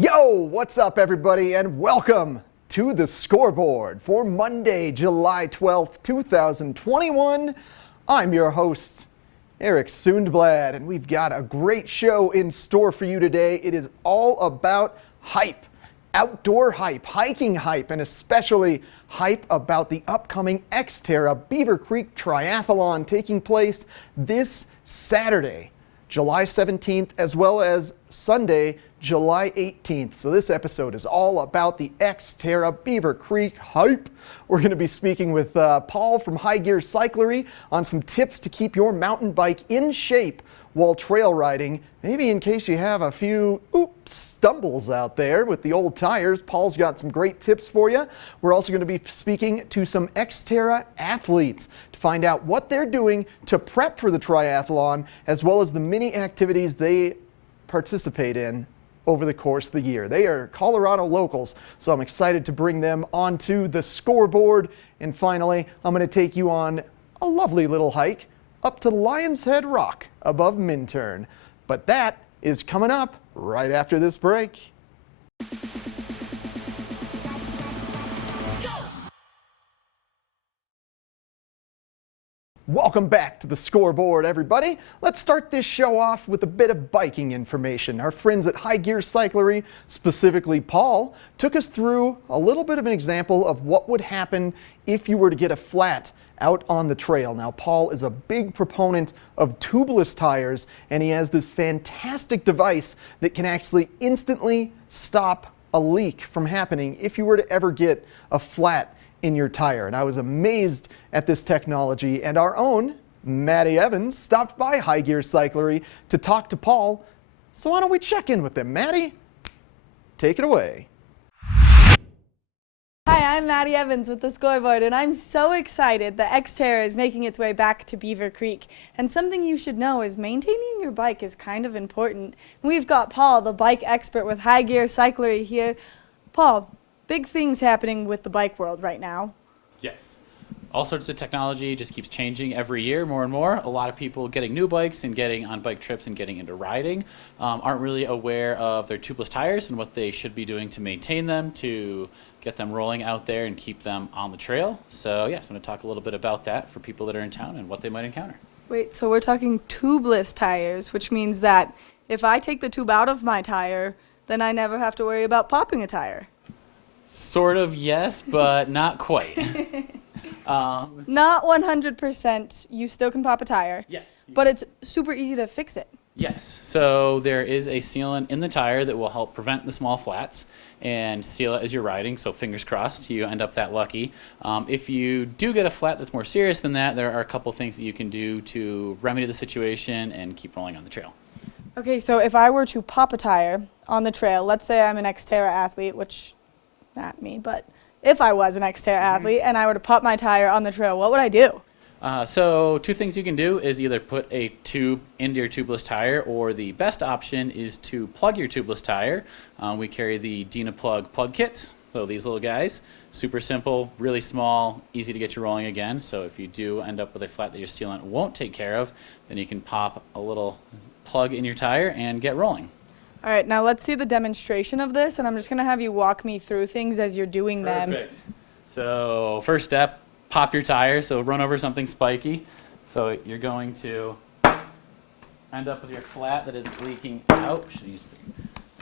Yo, what's up everybody, and welcome to the Scoreboard for Monday, July 12th, 2021. I'm your host, Eric Sundblad, and we've got a great show in store for you today. It is all about hype, outdoor hype, hiking hype, and especially hype about the upcoming Xterra Beaver Creek Triathlon taking place this Saturday, July 17th, as well as Sunday, July 18th. So this episode is all about the Xterra Beaver Creek hype. We're going to be speaking with Paul from High Gear Cyclery on some tips to keep your mountain bike in shape while trail riding. Maybe in case you have a few stumbles out there with the old tires, Paul's got some great tips for you. We're also going to be speaking to some Xterra athletes to find out what they're doing to prep for the triathlon, as well as the many activities they participate in over the course of the year. They are Colorado locals, so I'm excited to bring them onto the Scoreboard. And finally, I'm going to take you on a lovely little hike up to Lionshead Rock above Minturn. But that is coming up right after this break. Welcome back to the Scoreboard, everybody. Let's start this show off with a bit of biking information. Our friends at High Gear Cyclery, specifically Paul, took us through a little bit of an example of what would happen if you were to get a flat out on the trail. Now, Paul is a big proponent of tubeless tires, and he has this fantastic device that can actually instantly stop a leak from happening if you were to ever get a flat in your tire. And I was amazed at this technology, and our own Maddie Evans stopped by High Gear Cyclery to talk to Paul. So why don't we check in with them? Maddie, take it away. Hi, I'm Maddie Evans with the Scoreboard, and I'm so excited that Xterra is making its way back to Beaver Creek. And something you should know is maintaining your bike is kind of important. We've got Paul, the bike expert with High Gear Cyclery here. Paul, big things happening with the bike world right now. Yes. All sorts of technology just keeps changing every year, more and more. A lot of people getting new bikes and getting on bike trips and getting into riding aren't really aware of their tubeless tires and what they should be doing to maintain them, to get them rolling out there and keep them on the trail. So yes, I'm going to talk a little bit about that for people that are in town and what they might encounter. Wait, so we're talking tubeless tires, which means that if I take the tube out of my tire, then I never have to worry about popping a tire. Sort of, yes, but not quite. Not 100%. You still can pop a tire. Yes. But it's super easy to fix it. Yes. So there is a sealant in the tire that will help prevent the small flats and seal it as you're riding. So fingers crossed you end up that lucky. If you do get a flat that's more serious than that, there are a couple things that you can do to remedy the situation and keep rolling on the trail. Okay, so if I were to pop a tire on the trail, let's say I'm an Xterra athlete, which not me, but if I was an Xterra athlete and I were to pop my tire on the trail, what would I do? So two things you can do is either put a tube into your tubeless tire, or the best option is to plug your tubeless tire. We carry the Dynaplug plug kits, so these little guys, super simple, really small, easy to get you rolling again. So if you do end up with a flat that your sealant won't take care of, then you can pop a little plug in your tire and get rolling. All right, now let's see the demonstration of this, and I'm just going to have you walk me through things as you're doing them. Perfect. So first step, pop your tire, so run over something spiky. So you're going to end up with your flat that is leaking out.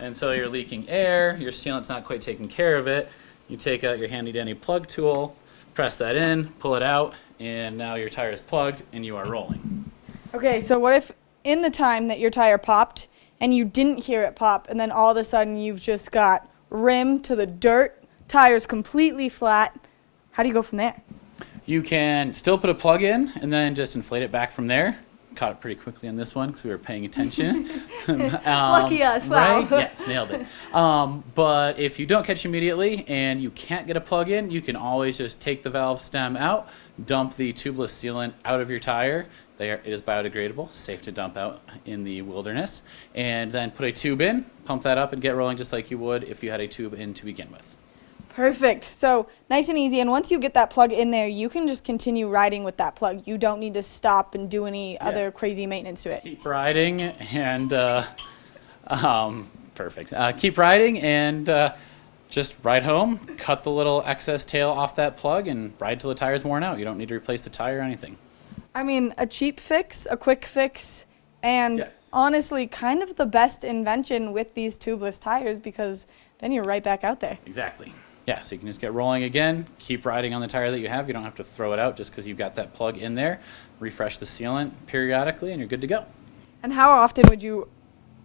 And so you're leaking air, your sealant's not quite taking care of it. You take out your handy dandy plug tool, press that in, pull it out, and now your tire is plugged and you are rolling. Okay, so what if in the time that your tire popped and you didn't hear it pop, and then all of a sudden you've just got rim to the dirt, tires completely flat? How do you go from there? You can still put a plug in and then just inflate it back from there. Caught it pretty quickly on this one because we were paying attention. Lucky us, wow. Right? Yes, nailed it. But if you don't catch immediately and you can't get a plug in, you can always just take the valve stem out, dump the tubeless sealant out of your tire. It is biodegradable, safe to dump out in the wilderness, and then put a tube in, pump that up, and get rolling just like you would if you had a tube in to begin with. Perfect. So nice and easy. And once you get that plug in there, you can just continue riding with that plug. You don't need to stop and do any other crazy maintenance to it. Keep riding and Perfect. Keep riding and just ride home, cut the little excess tail off that plug, and ride till the tire's worn out. You don't need to replace the tire or anything. I mean, a cheap fix, a quick fix, and Yes. honestly, kind of the best invention with these tubeless tires because then you're right back out there. Exactly. Yeah, so you can just get rolling again, keep riding on the tire that you have. You don't have to throw it out just because you've got that plug in there. Refresh the sealant periodically, and you're good to go. And how often would you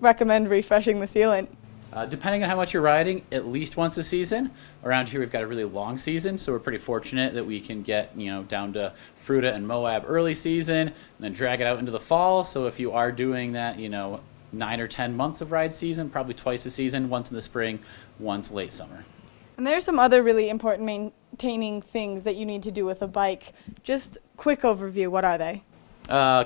recommend refreshing the sealant? Depending on how much you're riding, at least once a season. Around here, we've got a really long season, so we're pretty fortunate that we can get down to Fruita and Moab early season, and then drag it out into the fall. So if you are doing that, 9 or 10 months of ride season, probably twice a season, once in the spring, once late summer. And there's some other really important maintaining things that you need to do with a bike. Just quick overview, what are they?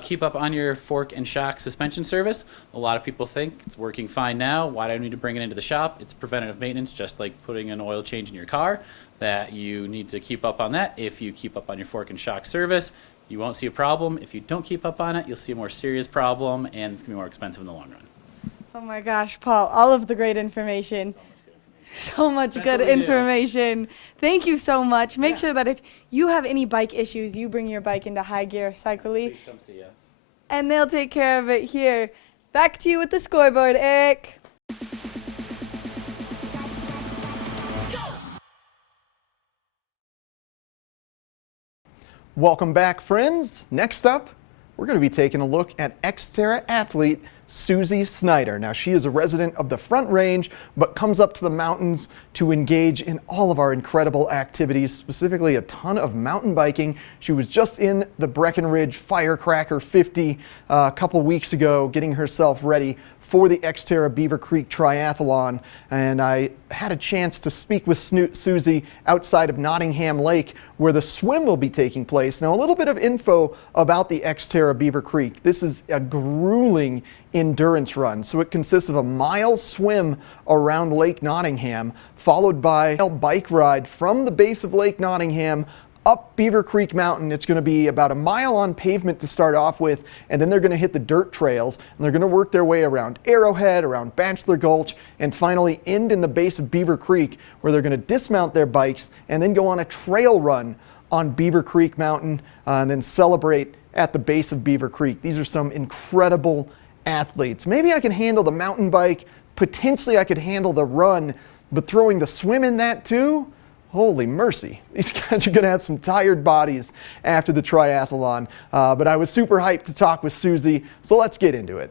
Keep up on your fork and shock suspension service. A lot of people think it's working fine now. Why do I need to bring it into the shop? It's preventative maintenance, just like putting an oil change in your car, that you need to keep up on that. If you keep up on your fork and shock service, you won't see a problem. If you don't keep up on it, you'll see a more serious problem, and it's going to be more expensive in the long run. Oh my gosh, Paul, all of the great information. So much good information. Thank you so much. Make sure that if you have any bike issues, you bring your bike into High Gear Cyclery, Please come see us. and they'll take care of it here. Back to you with the scoreboard, Eric. Welcome back, friends. Next up, we're going to be taking a look at Xterra athlete Suzie Snyder. Now, she is a resident of the Front Range, but comes up to the mountains to engage in all of our incredible activities, specifically a ton of mountain biking. She was just in the Breckenridge Firecracker 50 a couple weeks ago, getting herself ready for the Xterra Beaver Creek Triathlon, and I had a chance to speak with Suzie outside of Nottingham Lake, where the swim will be taking place. Now, a little bit of info about the Xterra Beaver Creek. This is a grueling endurance run, so it consists of a mile swim around Lake Nottingham, followed by a bike ride from the base of Lake Nottingham up Beaver Creek Mountain. It's going to be about a mile on pavement to start off with, and then they're going to hit the dirt trails, and they're going to work their way around Arrowhead, around Bachelor Gulch, and finally end in the base of Beaver Creek, where they're going to dismount their bikes and then go on a trail run on Beaver Creek Mountain, and then celebrate at the base of Beaver Creek. These are some incredible athletes. Maybe I can handle the mountain bike, potentially I could handle the run, but throwing the swim in that too? Holy mercy. These guys are going to have some tired bodies after the triathlon. But I was super hyped to talk with Suzie, so let's get into it.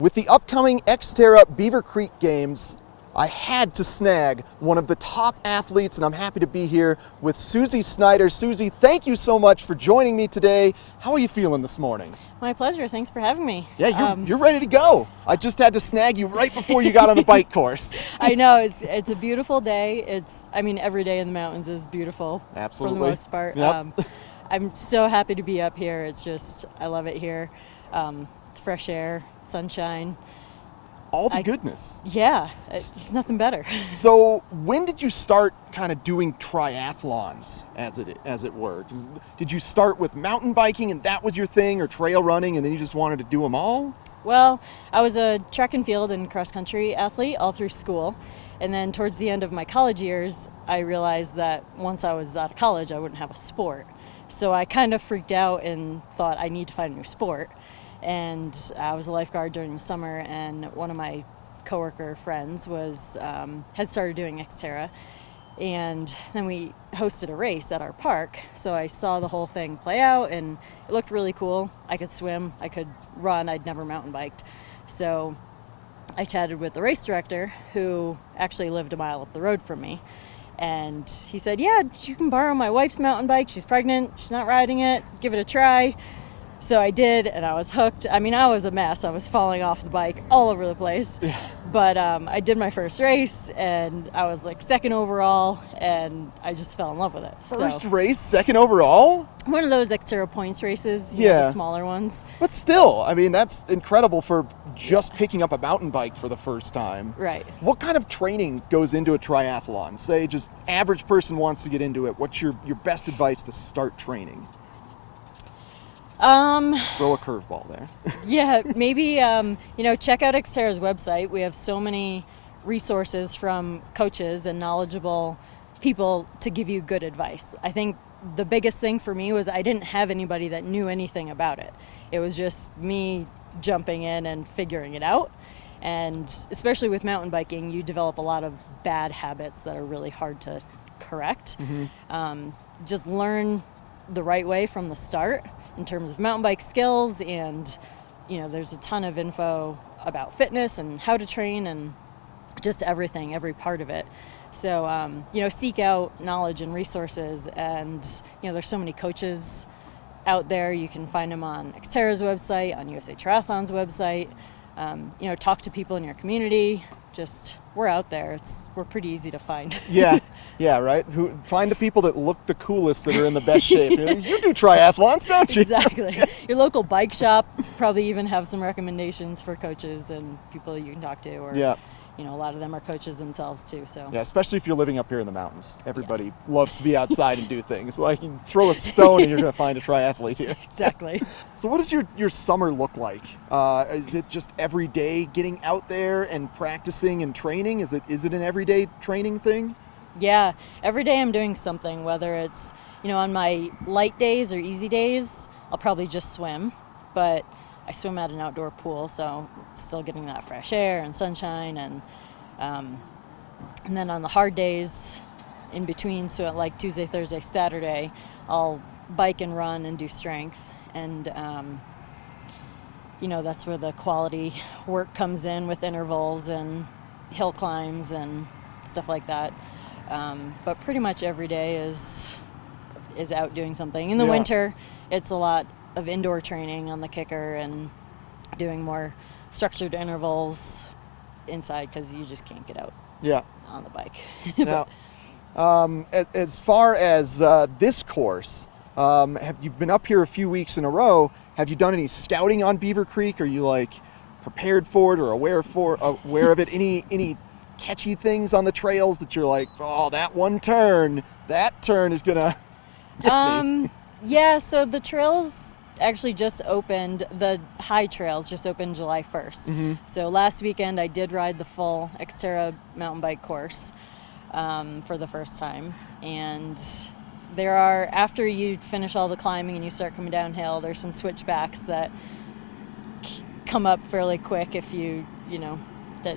With the upcoming Xterra Beaver Creek Games, I had to snag one of the top athletes, and I'm happy to be here with Suzie Snyder. Suzie, thank you so much for joining me today. How are you feeling this morning? My pleasure. Thanks for having me. Yeah, you're ready to go. I just had to snag you right before you got on the bike course. I know, it's a beautiful day. Every day in the mountains is beautiful. Absolutely. For the most part. Yep. I'm so happy to be up here. I love it here. It's fresh air, sunshine. All the goodness. Yeah, it's nothing better. So when did you start kind of doing triathlons, as it were? Did you start with mountain biking and that was your thing, or trail running and then you just wanted to do them all? Well, I was a track and field and cross country athlete all through school. And then towards the end of my college years, I realized that once I was out of college, I wouldn't have a sport. So I kind of freaked out and thought I need to find a new sport. And I was a lifeguard during the summer, and one of my coworker friends had started doing Xterra, and then we hosted a race at our park. So I saw the whole thing play out, and it looked really cool. I could swim, I could run. I'd never mountain biked, so I chatted with the race director, who actually lived a mile up the road from me. And he said, "Yeah, you can borrow my wife's mountain bike. She's pregnant. She's not riding it. Give it a try." So I did, and I was hooked. I was a mess. I was falling off the bike all over the place. Yeah. But I did my first race, and I was like second overall, and I just fell in love with it. First race, second overall? One of those Xterra points races, the smaller ones. But still, that's incredible for just picking up a mountain bike for the first time. Right. What kind of training goes into a triathlon? Say just average person wants to get into it. What's your best advice to start training? Throw a curveball there. Yeah, maybe, check out Xterra's website. We have so many resources from coaches and knowledgeable people to give you good advice. I think the biggest thing for me was I didn't have anybody that knew anything about it. It was just me jumping in and figuring it out. And especially with mountain biking, you develop a lot of bad habits that are really hard to correct. Just learn the right way from the start in terms of mountain bike skills, and there's a ton of info about fitness and how to train and just everything, every part of it. So seek out knowledge and resources, and there's so many coaches out there. You can find them on Xterra's website, on USA Triathlon's website. Talk to people in your community. We're out there. We're pretty easy to find. Yeah, right. Find the people that look the coolest, that are in the best shape. You do triathlons, don't you? Exactly. Your local bike shop probably even have some recommendations for coaches and people you can talk to. Or, a lot of them are coaches themselves too. So. Yeah, especially if you're living up here in the mountains. Everybody loves to be outside and do things. Like, you throw a stone and you're going to find a triathlete here. Exactly. So what does your summer look like? Is it just every day getting out there and practicing and training? Is it an everyday training thing? Yeah, every day I'm doing something, whether it's, on my light days or easy days, I'll probably just swim, but I swim at an outdoor pool, so still getting that fresh air and sunshine, and then on the hard days in between, so like Tuesday, Thursday, Saturday, I'll bike and run and do strength, and that's where the quality work comes in with intervals and hill climbs and stuff like that. But pretty much every day is out doing something. In the winter, it's a lot of indoor training on the kicker and doing more structured intervals inside, because you just can't get out on the bike. Now, as far as this course, have you been up here a few weeks in a row? Have you done any scouting on Beaver Creek? Are you prepared for it or aware of it? Any catchy things on the trails that you're like, oh, that turn is gonna get me? Yeah, so the trails actually just opened, the high trails just opened July 1st. So last weekend I did ride the full Xterra mountain bike course for the first time, and there are, after you finish all the climbing and you start coming downhill, there's some switchbacks that come up fairly quick if you that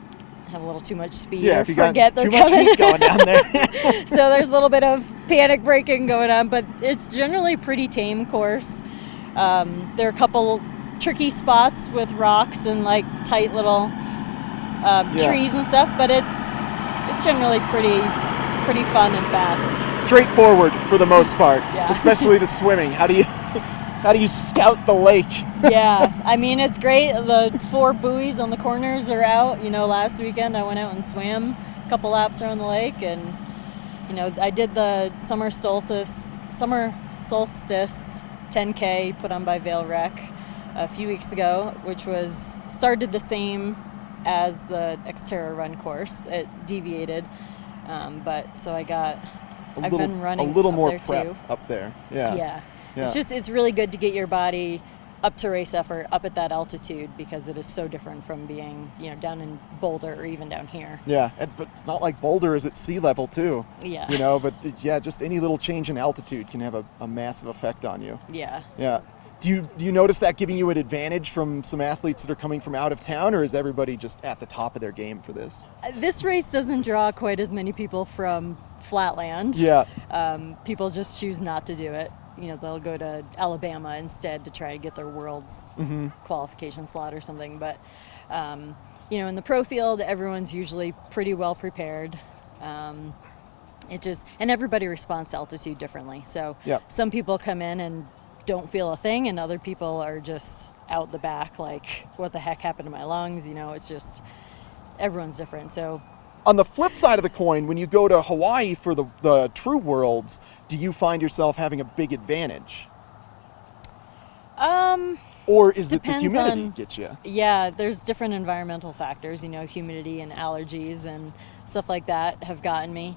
have a little too much speed or forget they're coming. Much heat going down there. So there's a little bit of panic braking going on, but it's generally a pretty tame course. There are a couple tricky spots with rocks and tight little trees and stuff, but it's generally pretty fun and fast. Straightforward for the most part, especially the swimming. How do you scout the lake? Yeah, I mean, it's great. The 4 buoys on the corners are out. Last weekend I went out and swam a couple laps around the lake, and I did the summer solstice 10K put on by Vail Rec a few weeks ago, which started the same as the Xterra run course. It deviated, but so I've been running a little up more there prep too. up there. Yeah. It's really good to get your body up to race effort, up at that altitude, because it is so different from being, down in Boulder or even down here. Yeah, but it's not like Boulder is at sea level too. Yeah. But just any little change in altitude can have a massive effect on you. Yeah. Yeah. Do you notice that giving you an advantage from some athletes that are coming from out of town, or is everybody just at the top of their game for this? This race doesn't draw quite as many people from flatland. Yeah. People just choose not to do it. They'll go to Alabama instead to try to get their world's qualification slot or something. But, in the pro field, everyone's usually pretty well prepared. And everybody responds to altitude differently. So some people come in and don't feel a thing, and other people are just out the back like, what the heck happened to my lungs? It's just, everyone's different. So on the flip side of the coin, when you go to Hawaii for the True Worlds, do you find yourself having a big advantage? Or is it the humidity gets you? Yeah, there's different environmental factors, humidity and allergies and stuff like that have gotten me.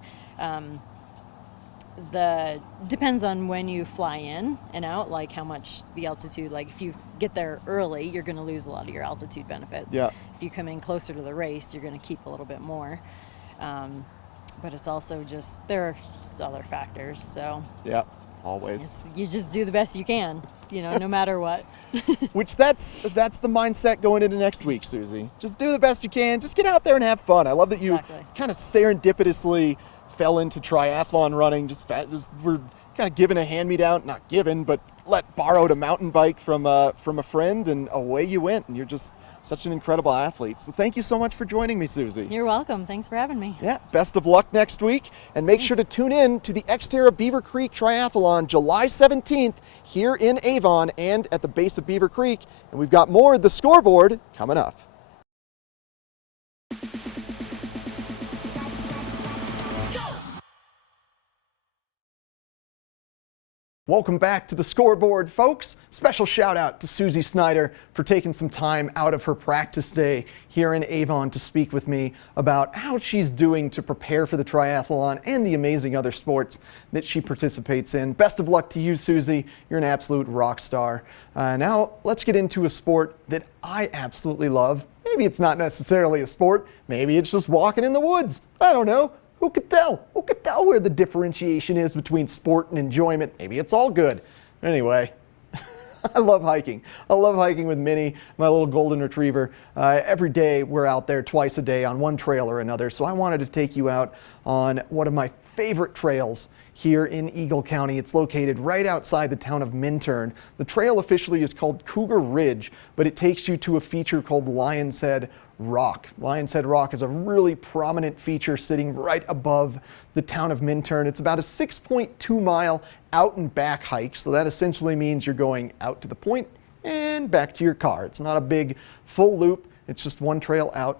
depends on when you fly in and out, like how much the altitude, like if you get there early, you're going to lose a lot of your altitude benefits. Yeah. If you come in closer to the race, you're going to keep a little bit more. But it's also just, there are just other factors, so. Yeah, always. You just do the best you can, no matter what. Which that's the mindset going into next week, Suzie. Just do the best you can. Just get out there and have fun. I love that you kind of serendipitously fell into triathlon running. Just we're kind of given a hand-me-down, not given, but borrowed a mountain bike from a friend, and away you went. And you're just such an incredible athlete. So thank you so much for joining me, Suzie. You're welcome. Thanks for having me. Yeah, best of luck next week. And make sure to tune in to the Xterra Beaver Creek Triathlon July 17th here in Avon and at the base of Beaver Creek. And we've got more of the Scoreboard coming up. Welcome back to the Scoreboard, folks. Special shout out to Suzie Snyder for taking some time out of her practice day here in Avon to speak with me about how she's doing to prepare for the triathlon and the amazing other sports that she participates in. Best of luck to you, Suzie. You're an absolute rock star. Now let's get into a sport that I absolutely love. Maybe it's not necessarily a sport. Maybe it's just walking in the woods. I don't know. Who could tell? Who could tell where the differentiation is between sport and enjoyment? Maybe it's all good. Anyway, I love hiking. I love hiking with Minnie, my little golden retriever. Every day we're out there twice a day on one trail or another. So I wanted to take you out on one of my favorite trails here in Eagle County. It's located right outside the town of Minturn. The trail officially is called Couger Ridge, but it takes you to a feature called Lionshead Rock. Lionshead Rock is a really prominent feature sitting right above the town of Minturn. It's about a 6.2 mile out and back hike. So that essentially means you're going out to the point and back to your car. It's not a big full loop. It's just one trail out,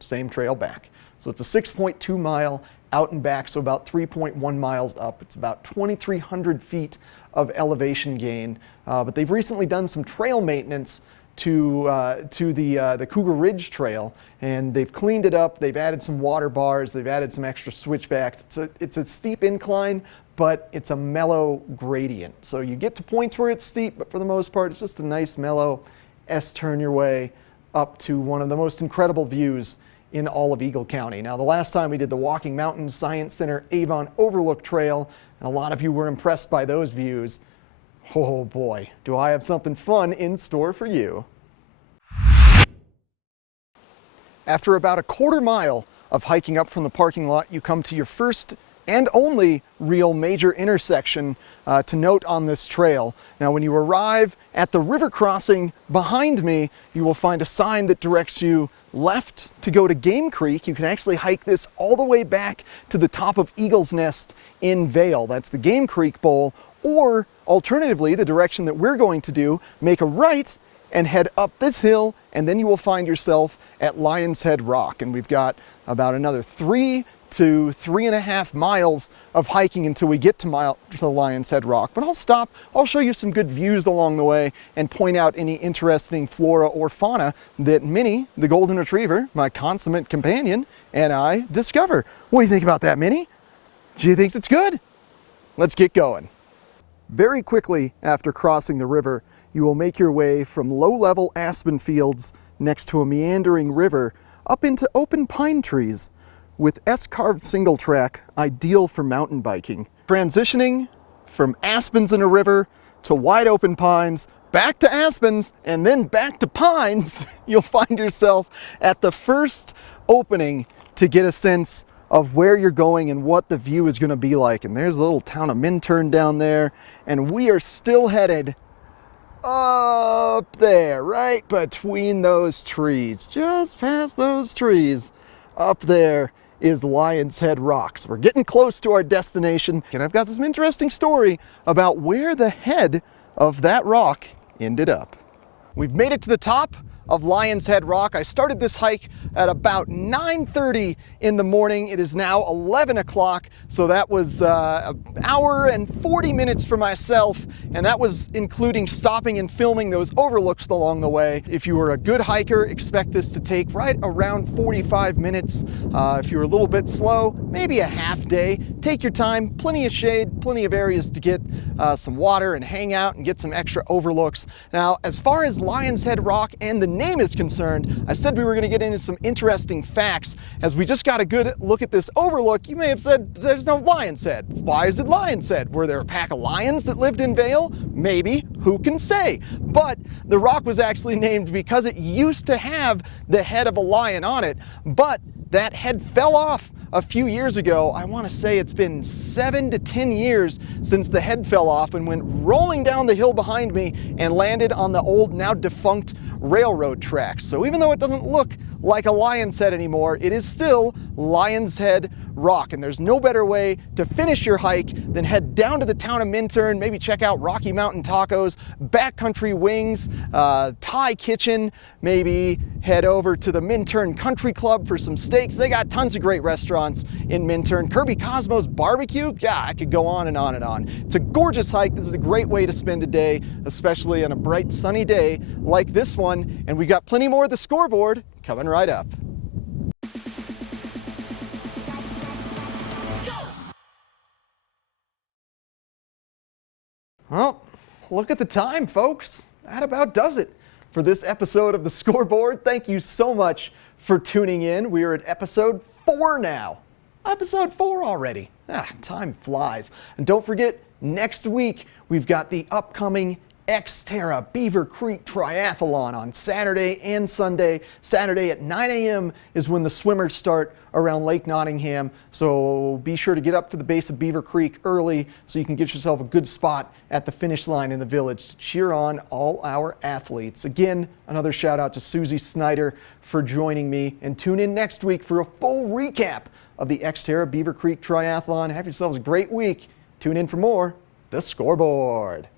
same trail back. So it's a 6.2 mile out and back, so about 3.1 miles up. It's about 2,300 feet of elevation gain. But they've recently done some trail maintenance to the Couger Ridge Trail, and they've cleaned it up. They've added some water bars. They've added some extra switchbacks. It's a steep incline, but it's a mellow gradient. So you get to points where it's steep, but for the most part, it's just a nice mellow S-turn your way up to one of the most incredible views in all of Eagle County. Now, the last time we did the Walking Mountains Science Center Avon Overlook Trail, and a lot of you were impressed by those views. Oh boy, do I have something fun in store for you. After about a quarter mile of hiking up from the parking lot, you come to your first and only real major intersection to note on this trail. Now, when you arrive at the river crossing behind me, you will find a sign that directs you left to go to Game Creek. You can actually hike this all the way back to the top of Eagle's Nest in Vail. That's the Game Creek Bowl. Or alternatively, the direction that we're going to do, make a right and head up this hill, and then you will find yourself at Lionshead Rock. And we've got about another 3 to 3.5 miles of hiking until we get to Lionshead Rock. But I'll stop, I'll show you some good views along the way and point out any interesting flora or fauna that Minnie, the golden retriever, my consummate companion, and I discover. What do you think about that, Minnie? She thinks it's good. Let's get going. Very quickly after crossing the river, you will make your way from low-level aspen fields next to a meandering river up into open pine trees with S-carved single track, ideal for mountain biking. Transitioning from aspens in a river to wide open pines, back to aspens, and then back to pines, you'll find yourself at the first opening to get a sense of where you're going and what the view is going to be like. And there's the little town of Minturn down there, and we are still headed up there, right between those trees, just past those trees. Up there is Lionshead Rock. So we're getting close to our destination, and I've got this interesting story about where the head of that rock ended up. We've made it to the top of Lionshead Rock. I started this hike at about 9:30 in the morning. It is now 11 o'clock, so that was an hour and 40 minutes for myself, and that was including stopping and filming those overlooks along the way. If you were a good hiker, expect this to take right around 45 minutes. If you're a little bit slow, maybe a half day. Take your time, plenty of shade, plenty of areas to get some water and hang out and get some extra overlooks. Now, as far as Lionshead Rock and the name is concerned, I said we were going to get into some interesting facts. As we just got a good look at this overlook, you may have said there's no Lionshead. Why is it Lionshead? Were there a pack of lions that lived in Vail? Maybe, who can say? But the rock was actually named because it used to have the head of a lion on it, but that head fell off a few years ago. I want to say it's been 7 to 10 years since the head fell off and went rolling down the hill behind me and landed on the old, now defunct railroad tracks. So even though it doesn't look like a lion's head anymore, it is still Lionshead Rock, and there's no better way to finish your hike than head down to the town of Minturn, maybe check out Rocky Mountain Tacos, Backcountry Wings, Thai Kitchen, maybe head over to the Minturn Country Club for some steaks. They got tons of great restaurants in Minturn. Kirby Cosmos Barbecue, yeah, I could go on and on and on. It's a gorgeous hike. This is a great way to spend a day, especially on a bright sunny day like this one, and we got plenty more of the scoreboard coming right up. Well, look at the time, folks. That about does it for this episode of the Scoreboard. Thank you so much for tuning in. We are at episode 4 now. Episode 4 already. Time flies. And don't forget, next week we've got the upcoming Xterra Beaver Creek Triathlon on Saturday and Sunday. Saturday at 9 a.m. is when the swimmers start around Lake Nottingham, so be sure to get up to the base of Beaver Creek early so you can get yourself a good spot at the finish line in the village to cheer on all our athletes. Again, another shout out to Suzie Snyder for joining me, and tune in next week for a full recap of the Xterra Beaver Creek Triathlon. Have yourselves a great week. Tune in for more The Scoreboard.